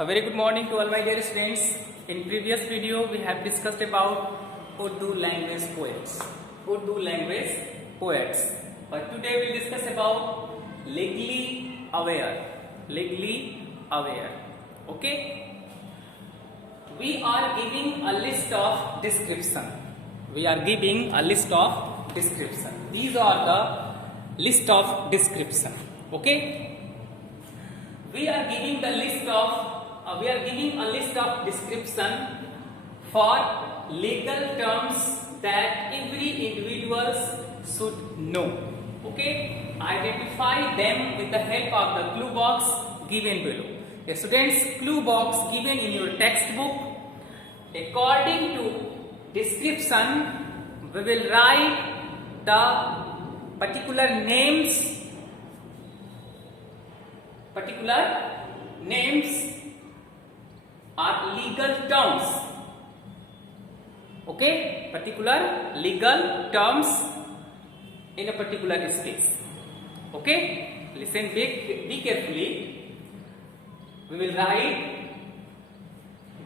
A very good morning to all my dear students. In previous video we have discussed about Urdu language poets. Urdu language poets. But today we will discuss about legally aware. Legally aware. Okay. We are giving a list of description. We are giving a list of description. These are the list of description. Okay. We are giving a list of description for legal terms that every individual should know. Okay, identify them with the help of the clue box given below. Students, clue box given in your textbook. According to description, we will write the particular names are legal terms. Okay, particular legal terms in a particular space. Okay, listen be carefully. We will write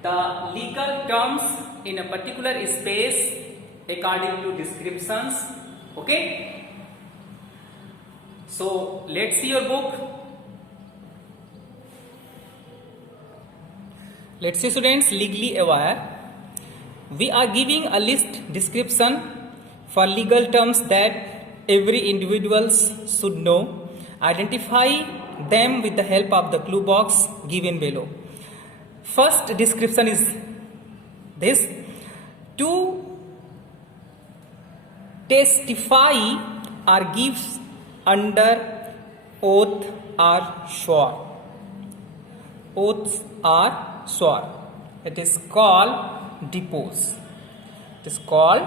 the legal terms in a particular space according to descriptions. Okay, so let's see your book. Let's see students, legally aware. We are giving a list description for legal terms that every individual should know. Identify them with the help of the clue box given below. First description is this: to testify or give under oath or sworn. Oaths are sworn. It is called depose. It is called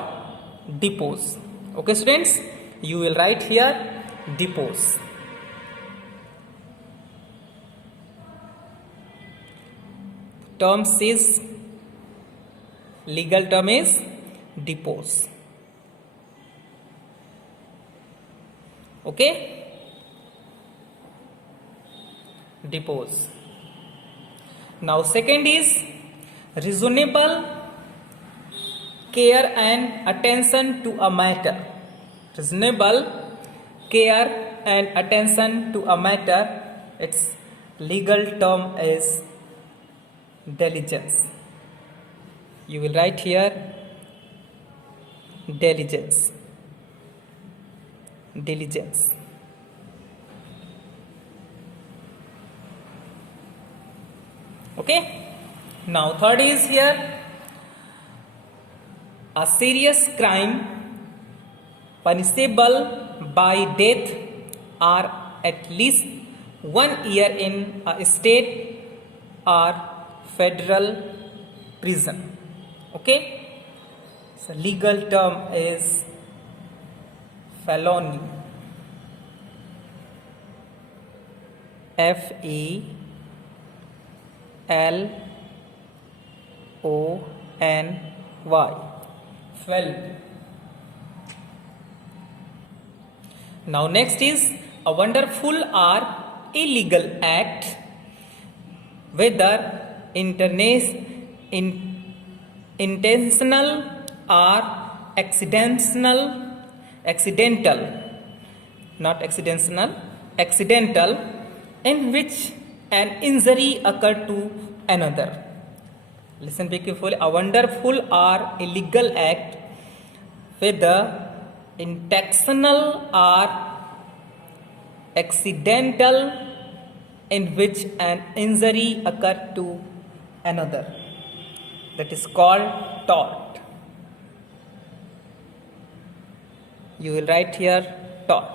depose. Okay, students, you will write here depose. Term is legal term is depose. Okay, depose. Now second is reasonable care and attention to a matter. Reasonable care and attention to a matter. Its legal term is diligence. You will write here diligence. Diligence. Okay. Now third is here a serious crime punishable by death or at least 1 year in a state or federal prison. Okay. So legal term is felony. FELONY. Felony. Now next is a wonderful or illegal act, whether intentional or accidental, in which an injury occurred to another. Listen be carefully. A wonderful or illegal act, whether intentional or accidental, in which an injury occurred to another. That is called tort. You will write here tort.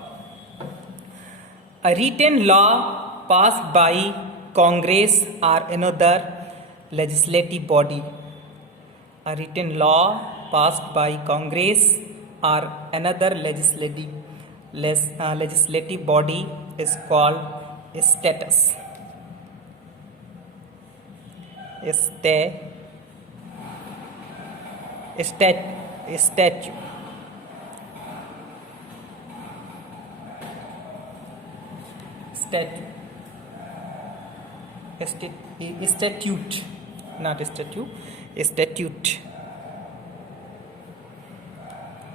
A written law passed by Congress or another legislative body. A written law passed by Congress or another legislative body is called status. Statute. statute, not statue, statute.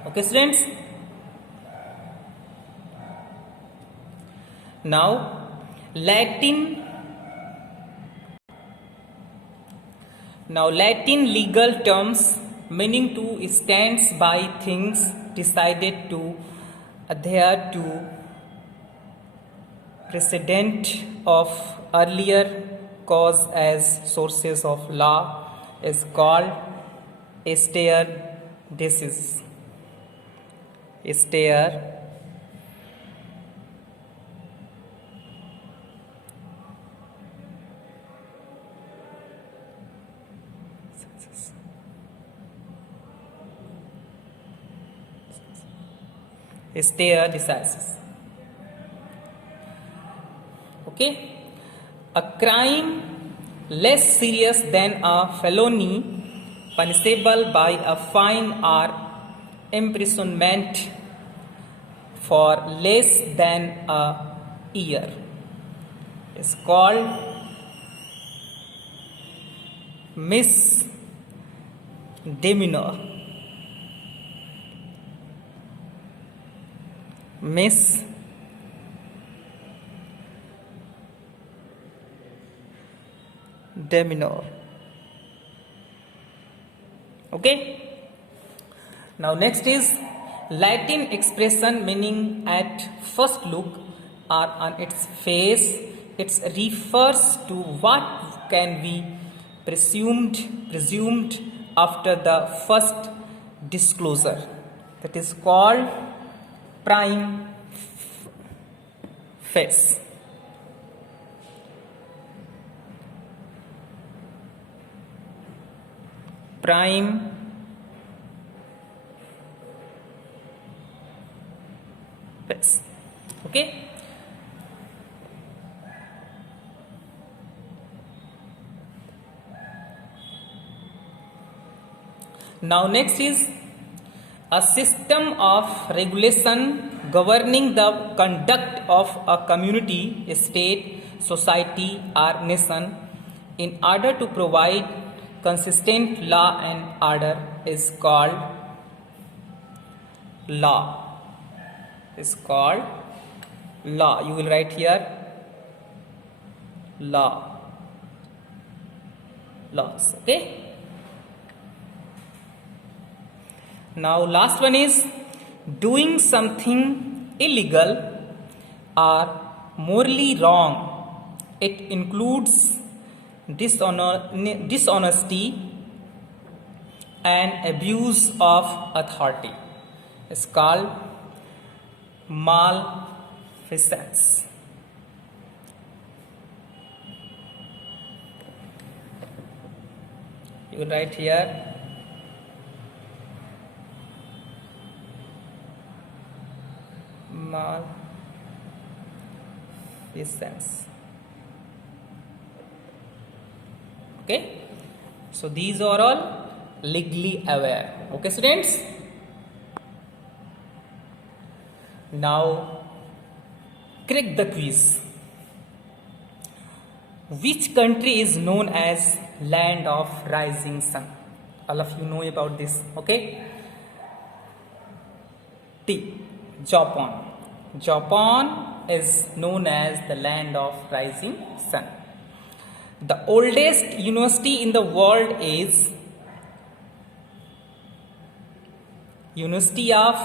Okay, students. Now, Latin legal terms meaning to stands by things decided to adhere to precedent of earlier cause as sources of law is called stare decisis. Stare decisis. Okay, a crime less serious than a felony punishable by a fine or imprisonment for less than a year is called misdemeanor. Misdemeanor. Okay. Now next is Latin expression meaning at first look or on its face. It refers to what can be presumed after the first disclosure. That is called prime facie. Prime facie. Okay. Now next is a system of regulation governing the conduct of a community, state, society or nation in order to provide consistent law and order is called law. Is called law. You will write here law. Laws. Okay. Now last one is doing something illegal or morally wrong. It includes dishonesty and abuse of authority. It's called malfeasance. You write here malfeasance. Okay, so these are all legally aware. Okay, students. Now crack the quiz. Which country is known as land of rising sun? All of you know about this. Okay. T. Japan. Japan is known as the land of rising sun. The oldest university in the world is University of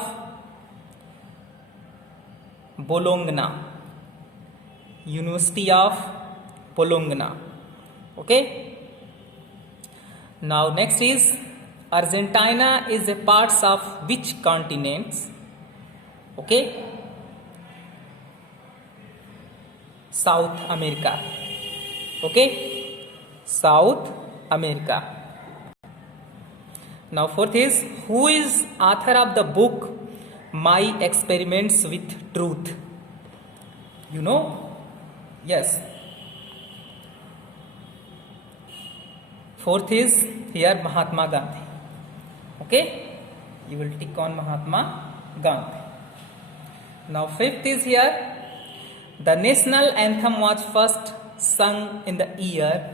Bologna. University of Bologna. Okay. Now next is Argentina is a part of which continents? Okay. South America. Okay. South America. Now fourth is who is author of the book My Experiments with Truth? You know? Yes. Fourth is here Mahatma Gandhi. Okay. You will tick on Mahatma Gandhi. Now fifth is here the national anthem was first sung in the year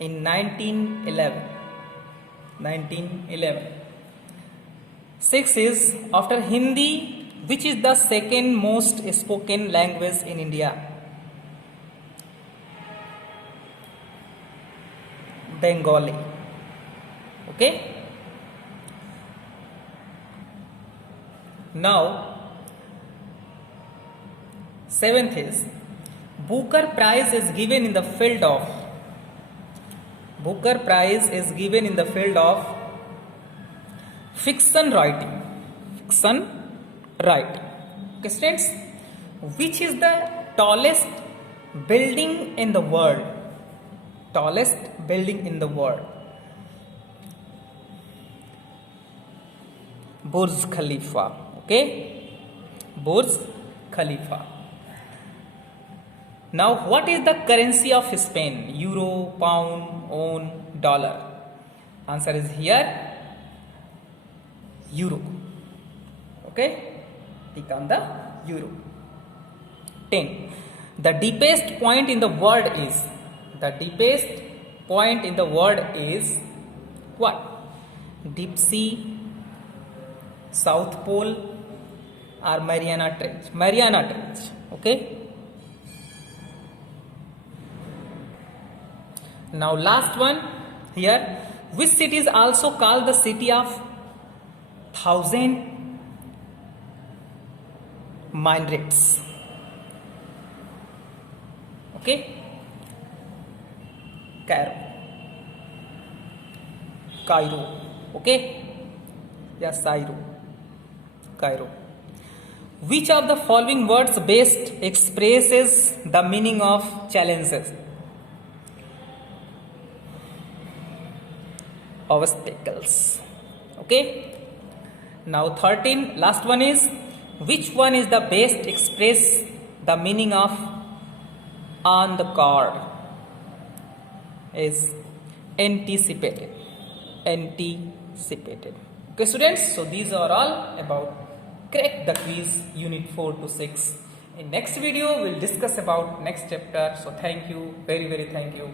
in 1911. 1911. 6 is, after Hindi, which is the second most spoken language in India? Bengali. Okay. Now, 7th is, Booker Prize is given in the field of, Booker Prize is given in the field of fiction writing. Fiction writing. Okay, students, which is the tallest building in the world? Tallest building in the world. Burj Khalifa. Okay, Burj Khalifa. Now, what is the currency of Spain? Euro, pound, won, dollar. Answer is here euro. Okay, click on the euro. 10. The deepest point in the world is, the deepest point in the world is what? Deep Sea, South Pole, or Mariana Trench? Mariana Trench. Okay. Now last one here. Which city is also called the city of 1,000 minarets? Okay. Cairo. Okay. Yes, Cairo. Which of the following words best expresses the meaning of challenges? Obstacles. Okay. Now 13, last one is, which one is the best express the meaning of on the card? Is anticipated. Anticipated. Okay, students, so these are all about Crack the Quiz Unit 4 to 6. In next video, we'll discuss about next chapter. So thank you, very thank you.